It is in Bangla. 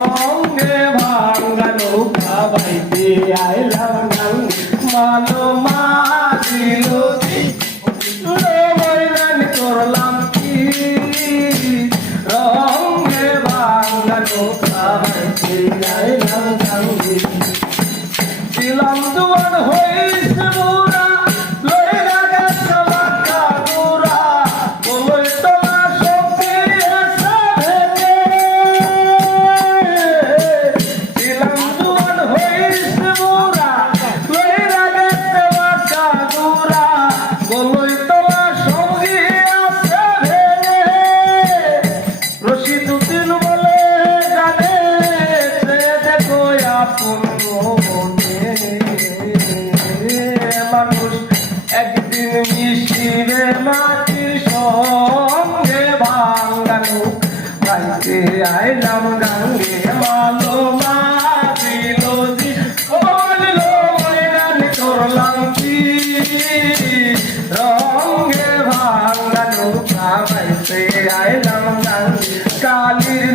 সঙ্গে ভাঙ্গানো খাবাইতে আইলাম গাঙ্গে মালো মাদিল ময়দান করলাম কি রঙ্গে ভাঙ্গানো খাবাইতে আইলাম গাঙ্গে দিলাম দুয়ার হইছে বুড়া লইরা গেছে বাঁকা গুড়া বলই তোলা শক্তি এসে ভেঙে দিলাম দুয়ার হইছে বুড়া লইরা গেছে বাঁকা গুড়া বলই তোলা সঙ্গী আছে ভেঙে রশিদুদ্দিন বলে জানে সে দেখো আপন মানুষ একদিন মিশিবে মাটির সঙ্গে ভাঙ্গানো গাইতে আইলাম গাঙ্গে মালো মাদিল বলল ময়দান করলাম কি রঙ্গে ভাঙ্গানো গাইতে আইলাম গাঙ্গে কালির